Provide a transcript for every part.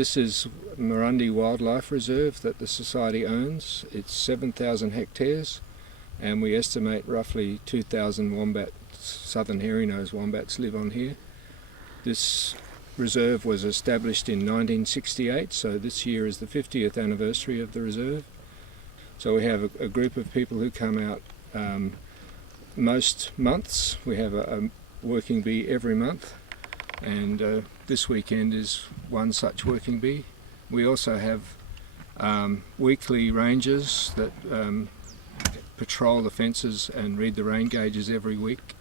This is Murundi Wildlife Reserve that the Society owns. It's 7,000 hectares and we estimate roughly 2,000 wombats, southern hairy-nosed wombats, live on here. This reserve was established in 1968, so this year is the 50th anniversary of the reserve. So we have a group of people who come out most months. We have a working bee every month, and this weekend is one such working bee. We also have weekly rangers that patrol the fences and read the rain gauges every week,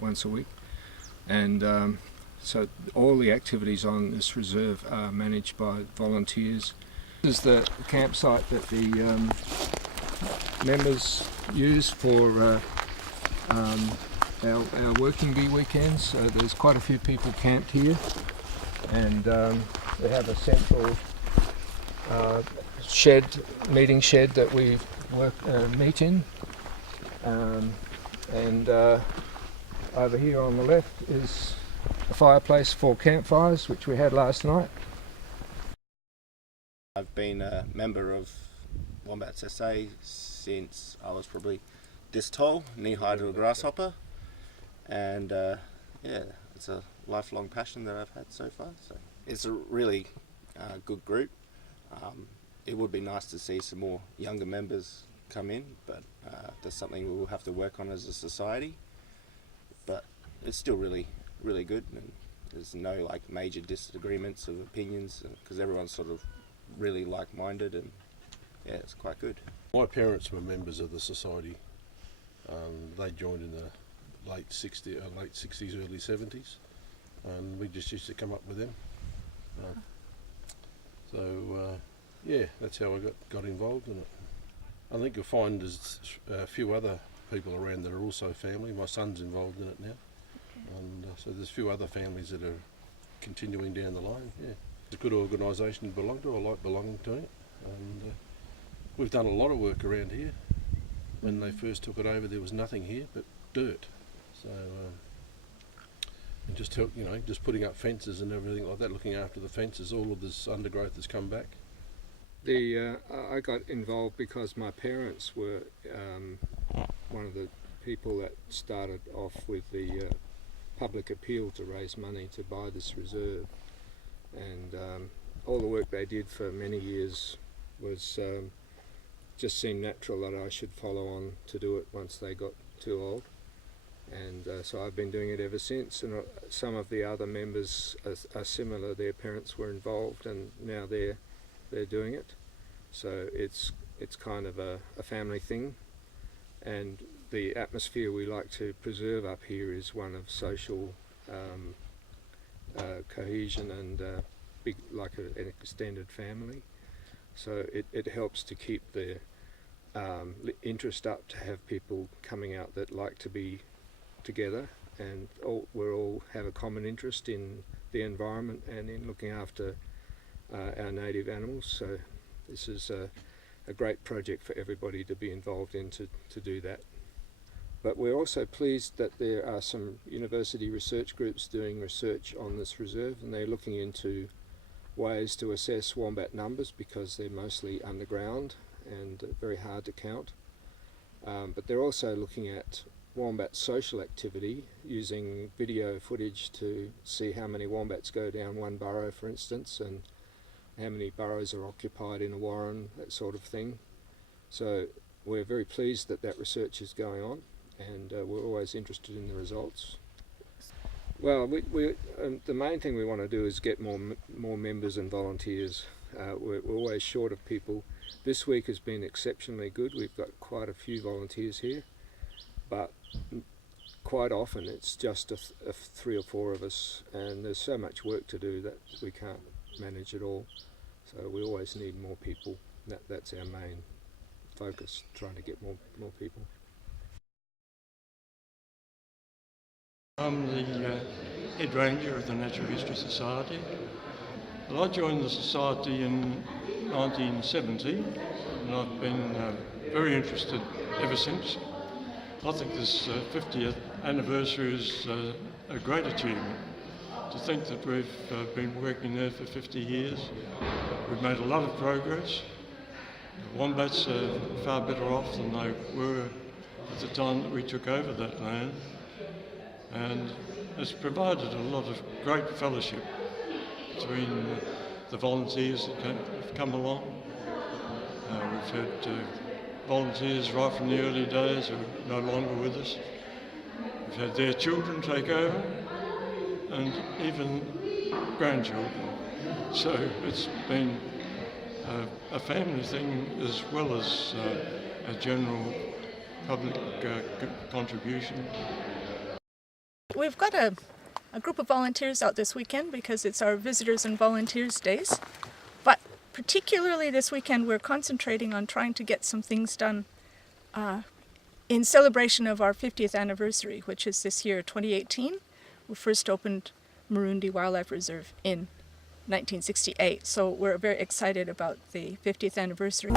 once a week. And so all the activities on this reserve are managed by volunteers. This is the campsite that the members use for our working bee weekends. So there's quite a few people camped here, and we have a central meeting shed that we meet in, and over here on the left is a fireplace for campfires, which we had last night. I've been a member of Wombats SA since I was probably this tall, knee-high to a grasshopper, and yeah, it's a lifelong passion that I've had so far. So it's a really good group. It would be nice to see some more younger members come in, but that's something we will have to work on as a society. But it's still really good, and there's no like major disagreements of opinions because everyone's sort of really like-minded, and yeah, it's quite good. My parents were members of the society. They joined in the late 60s, early 70s, and we just used to come up with them. Yeah, that's how I got involved in it. I think you'll find there's a few other people around that are also family. My son's involved in it now, and so there's a few other families that are continuing down the line. Yeah, it's a good organisation to belong to. I like belonging to it, and we've done a lot of work around here. When they first took it over, there was nothing here but dirt. So and just help, just putting up fences and everything like that, looking after the fences. All of this undergrowth has come back. I got involved because my parents were one of the people that started off with the public appeal to raise money to buy this reserve, and all the work they did for many years was just seemed natural that I should follow on to do it once they got too old, and so I've been doing it ever since. And some of the other members are similar. Their parents were involved, and now they're doing it. So it's kind of a family thing, and the atmosphere we like to preserve up here is one of social cohesion and like an extended family. So it helps to keep the interest up, to have people coming out that like to be together, and we all have a common interest in the environment and in looking after our native animals. So this is a great project for everybody to be involved in to do that. But we're also pleased that there are some university research groups doing research on this reserve, and they're looking into ways to assess wombat numbers because they're mostly underground and very hard to count. But they're also looking at wombat social activity using video footage to see how many wombats go down one burrow, for instance, and how many burrows are occupied in a warren, that sort of thing. So we're very pleased that research is going on, and we're always interested in the results. Well, the main thing we want to do is get more members and volunteers. We're always short of people. This week has been exceptionally good. We've got quite a few volunteers here, but quite often it's just a 3 or 4 of us, and there's so much work to do that we can't manage it all. So we always need more people. That's our main focus, trying to get more people. I'm the head ranger of the Natural History Society. Well, I joined the society in 1970, and I've been very interested ever since. I think this 50th anniversary is a great achievement. to think that we've been working there for 50 years. We've made a lot of progress. The wombats are far better off than they were at the time that we took over that land, and it's provided a lot of great fellowship between the volunteers that have come along. We've had volunteers right from the early days who are no longer with us. We've had their children take over, and even grandchildren. So it's been a family thing as well as a general public contribution. We've got a group of volunteers out this weekend because it's our Visitors and Volunteers Days. But particularly this weekend we're concentrating on trying to get some things done in celebration of our 50th anniversary, which is this year, 2018. We first opened Marundi Wildlife Reserve in 1968, so we're very excited about the 50th anniversary.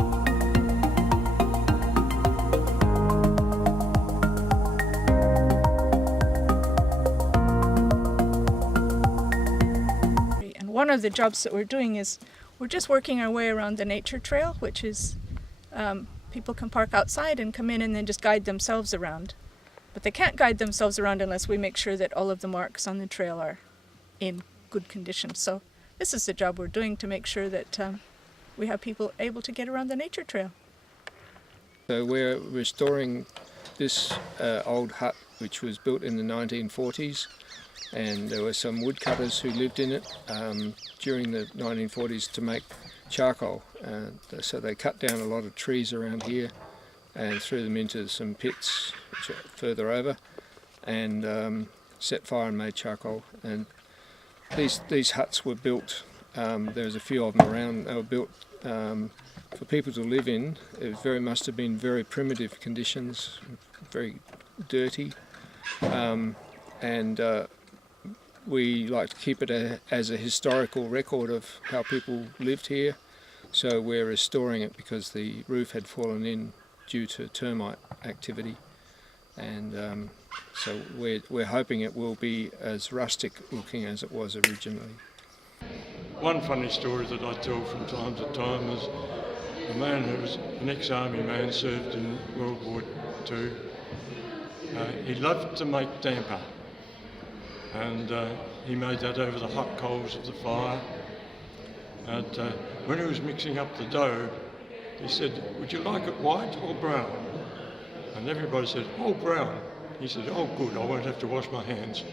And one of the jobs that we're doing is we're just working our way around the nature trail, which is people can park outside and come in and then just guide themselves around. But they can't guide themselves around unless we make sure that all of the marks on the trail are in good condition. So this is the job we're doing to make sure that we have people able to get around the nature trail. So we're restoring this old hut which was built in the 1940s, and there were some woodcutters who lived in it during the 1940s to make charcoal. So they cut down a lot of trees around here and threw them into some pits which are further over, and set fire and made charcoal. And these huts were built, there's a few of them around, they were built for people to live in. It must have been very primitive conditions, very dirty, and we like to keep it as a historical record of how people lived here. So we're restoring it because the roof had fallen in due to termite activity, and so we're hoping it will be as rustic looking as it was originally. One funny story that I tell from time to time is a man who was an ex-army man, served in World War II. He loved to make damper, and he made that over the hot coals of the fire. And when he was mixing up the dough, he said, "Would you like it white or brown?" And everybody said, "Oh, brown." He said, "Oh, good, I won't have to wash my hands."